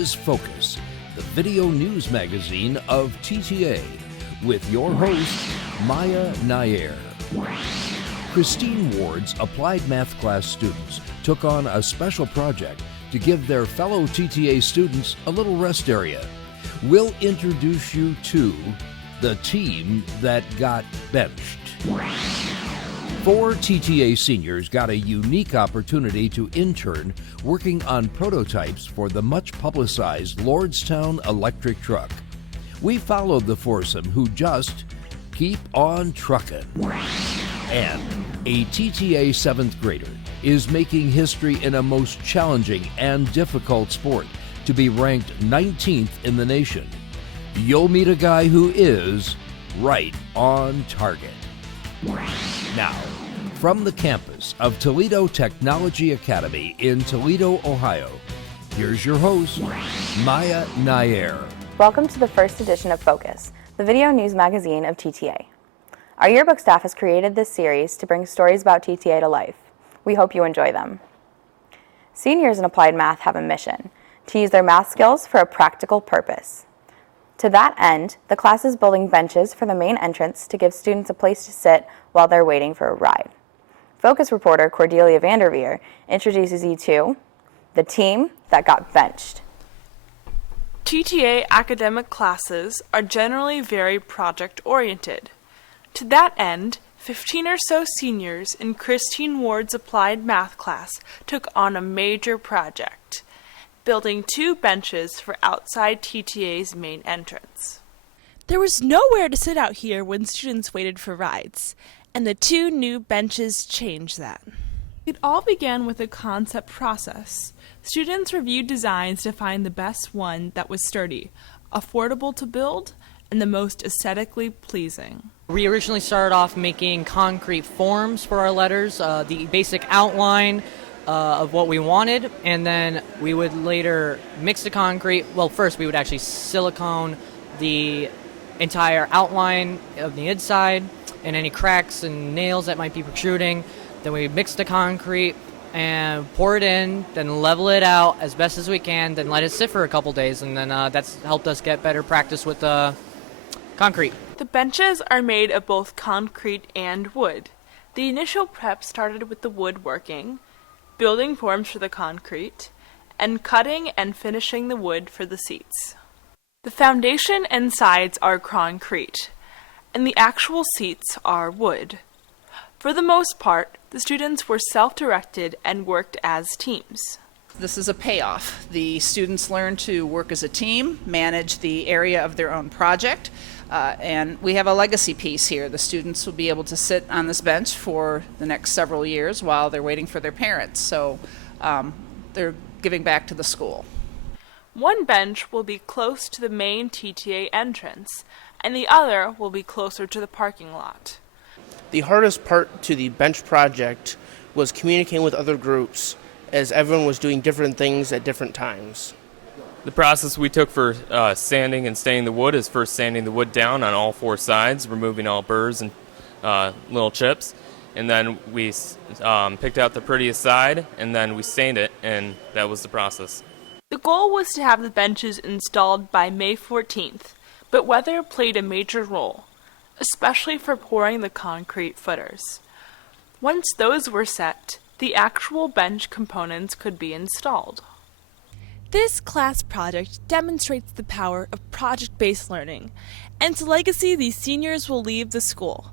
is Focus, the video news magazine of TTA, with your host, Mya Nair. Christine Ward's applied math class students took on a special project to give their fellow TTA students a little rest area. We'll introduce you to the team that got benched. 4 TTA seniors got a unique opportunity to intern working on prototypes for the much-publicized Lordstown electric truck. We followed the foursome who just keep on trucking. And a TTA 7th grader is making history in a most challenging and difficult sport to be ranked 19th in the nation. You'll meet a guy who is right on target. Now, from the campus of Toledo Technology Academy in Toledo, Ohio, here's your host, Mya Nair. Welcome to the first edition of Focus, the video news magazine of TTA. Our yearbook staff has created this series to bring stories about TTA to life. We hope you enjoy them. Seniors in applied math have a mission: to use their math skills for a practical purpose. To that end, the class is building benches for the main entrance to give students a place to sit while they're waiting for a ride. Focus reporter Cordelia Vanderveer introduces you to the team that got benched. TTA academic classes are generally very project-oriented. To that end, 15 or so seniors in Christine Ward's applied math class took on a major project, building 2 benches for outside TTA's main entrance. There was nowhere to sit out here when students waited for rides, and the 2 new benches changed that. It all began with a concept process. Students reviewed designs to find the best one that was sturdy, affordable to build, and the most aesthetically pleasing. We originally started off making concrete forms for our letters, the basic outline of what we wanted, and then we would later mix the concrete. Well, first we would actually silicone the entire outline of the inside and any cracks and nails that might be protruding. Then we mix the concrete and pour it in, then level it out as best as we can, then let it sit for a couple days, and then that's helped us get better practice with concrete. The benches are made of both concrete and wood. The initial prep started with the woodworking, building forms for the concrete, and cutting and finishing the wood for the seats. The foundation and sides are concrete, and the actual seats are wood. For the most part, the students were self-directed and worked as teams. This is a payoff. The students learn to work as a team, manage the area of their own project, and we have a legacy piece here. The students will be able to sit on this bench for the next several years while they're waiting for their parents. So they're giving back to the school. One bench will be close to the main TTA entrance, and the other will be closer to the parking lot. The hardest part to the bench project was communicating with other groups, as everyone was doing different things at different times. The process we took for sanding and staining the wood is first sanding the wood down on all 4 sides, removing all burrs and little chips, and then we picked out the prettiest side, and then we stained it, and that was the process. The goal was to have the benches installed by May 14th, but weather played a major role, especially for pouring the concrete footers. Once those were set, the actual bench components could be installed. This class project demonstrates the power of project-based learning, and its legacy these seniors will leave the school.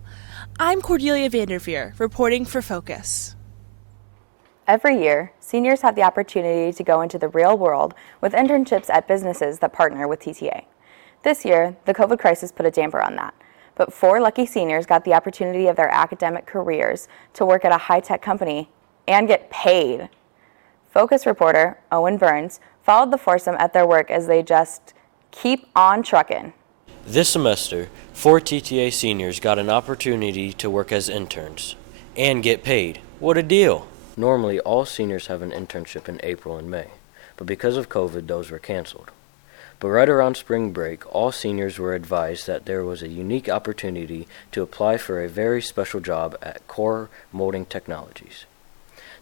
I'm Cordelia Vanderveer, reporting for Focus. Every year, seniors have the opportunity to go into the real world with internships at businesses that partner with TTA. This year, the COVID crisis put a damper on that, but 4 lucky seniors got the opportunity of their academic careers to work at a high-tech company and get paid. Focus reporter Owen Burns followed the foursome at their work as they just keep on trucking. This semester, 4 TTA seniors got an opportunity to work as interns and get paid. What a deal! Normally, all seniors have an internship in April and May, but because of COVID, those were canceled. But right around spring break, all seniors were advised that there was a unique opportunity to apply for a very special job at Core Molding Technologies.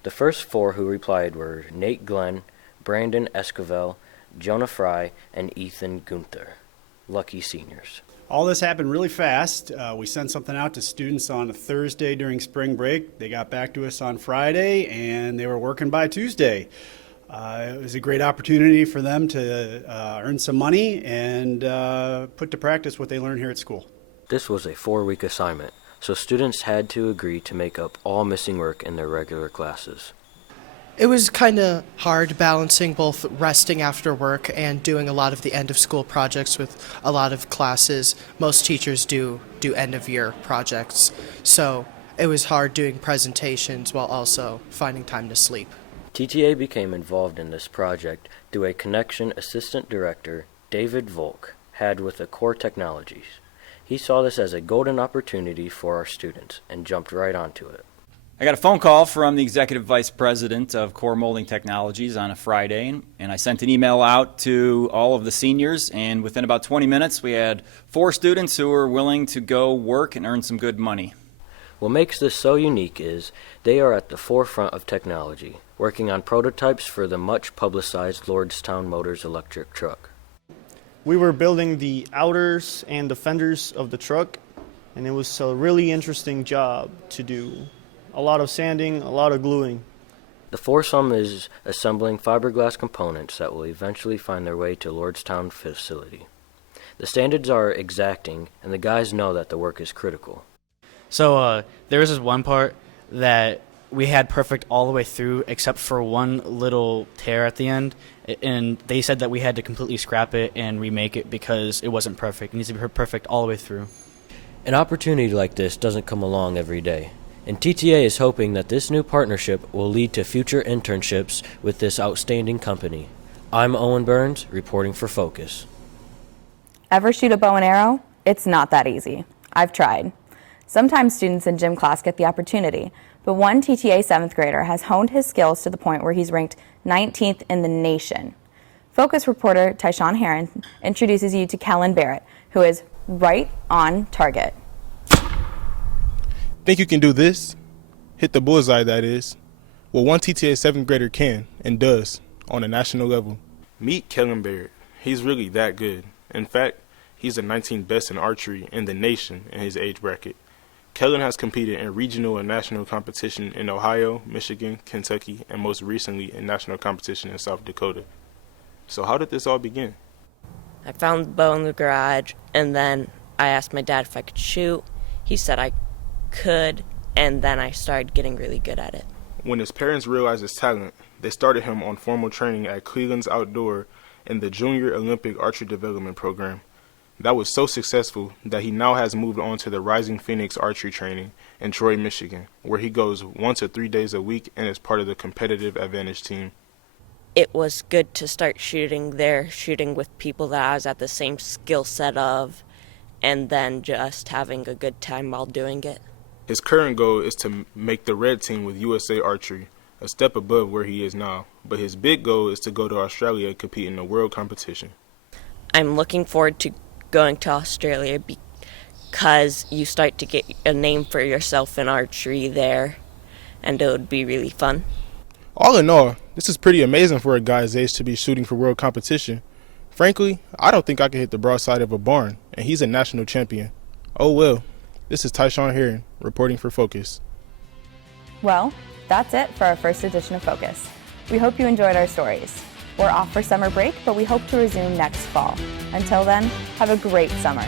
The first 4 who replied were Nate Glenn, Brandon Esquivel, Jonah Fry, and Ethan Gunther. Lucky seniors. All this happened really fast. We sent something out to students on a Thursday during spring break. They got back to us on Friday, and they were working by Tuesday. It was a great opportunity for them to earn some money and put to practice what they learned here at school. This was a 4-week assignment, so students had to agree to make up all missing work in their regular classes. It was kind of hard balancing both resting after work and doing a lot of the end-of-school projects with a lot of classes. Most teachers do end-of-year projects, so it was hard doing presentations while also finding time to sleep. TTA became involved in this project through a connection Assistant Director David Volk had with the Core Technologies. He saw this as a golden opportunity for our students and jumped right onto it. I got a phone call from the Executive Vice President of Core Molding Technologies on a Friday, and I sent an email out to all of the seniors, and within about 20 minutes we had 4 students who were willing to go work and earn some good money. What makes this so unique is they are at the forefront of technology, working on prototypes for the much-publicized Lordstown Motors electric truck. We were building the outers and the fenders of the truck, and it was a really interesting job to do. A lot of sanding, a lot of gluing. The foursome is assembling fiberglass components that will eventually find their way to Lordstown facility. The standards are exacting, and the guys know that the work is critical. So there was this one part that we had perfect all the way through except for one little tear at the end, and they said that we had to completely scrap it and remake it because it wasn't perfect. It needs to be perfect all the way through. An opportunity like this doesn't come along every day, and TTA is hoping that this new partnership will lead to future internships with this outstanding company. I'm Owen Burns, reporting for Focus. Ever shoot a bow and arrow? It's not that easy. I've tried. Sometimes students in gym class get the opportunity, but one TTA 7th grader has honed his skills to the point where he's ranked 19th in the nation. Focus reporter Tyshawn Heron introduces you to Kellen Barrett, who is right on target. Think you can do this? Hit the bullseye, that is. Well, one TTA 7th grader can, and does, on a national level. Meet Kellen Barrett. He's really that good. In fact, he's the 19th best in archery in the nation in his age bracket. Kellen has competed in regional and national competition in Ohio, Michigan, Kentucky, and most recently in national competition in South Dakota. So how did this all begin? I found the bow in the garage, and then I asked my dad if I could shoot. He said I could, and then I started getting really good at it. When his parents realized his talent, they started him on formal training at Cleveland's Outdoor in the Junior Olympic Archery Development Program. That was so successful that he now has moved on to the Rising Phoenix Archery Training in Troy, Michigan, where he goes 1 to 3 days a week and is part of the competitive advantage team. It was good to start shooting there, shooting with people that I was at the same skill set of, and then just having a good time while doing it. His current goal is to make the red team with USA Archery, a step above where he is now, but his big goal is to go to Australia and compete in a world competition. I'm looking forward to going to Australia because you start to get a name for yourself in archery there, and it would be really fun. All in all, this is pretty amazing for a guy his age to be shooting for world competition. Frankly, I don't think I can hit the broadside of a barn, and he's a national champion. Oh well. This is Tyshawn Heron, reporting for Focus. Well, that's it for our first edition of Focus. We hope you enjoyed our stories. We're off for summer break, but we hope to resume next fall. Until then, have a great summer.